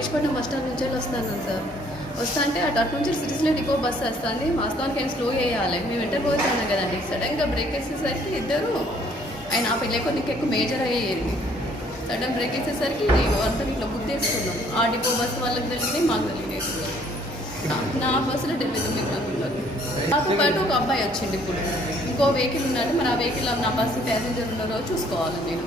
Keshapatnam bus stand నుంచి వస్తాను sir. వస్తా అంటే అటు అటు నుంచి సిటీస్లో డిపో బస్ వస్తుంది. వాస్తవానికి ఆయన స్లో చేయాలి? మేము ఇంటర్ పోతున్నాం కదండి. సడన్గా బ్రేక్ వేసేసరికి ఇద్దరు ఆయన ఆ పెళ్ళి కొద్దిగా ఎక్కువ మేజర్ అయ్యేది. సడన్ బ్రేక్ వేసేసరికి అంతా ఇట్లా గుద్దేసుకున్నాం ఆ డిపో బస్ వాళ్ళకి తెలియదు మాకు తెలియదు. నా బస్సులో డెబ్బై తొమ్మిది మంది ఉన్నారు నాతో పాటు ఒక అబ్బాయి వచ్చింది ఇప్పుడు. ఇంకో వెహికల్ ఉన్నాడు మరి ఆ వెహికల్ నా బస్సు ప్యాసింజర్ ఉన్నారో చూసుకోవాలి నేను.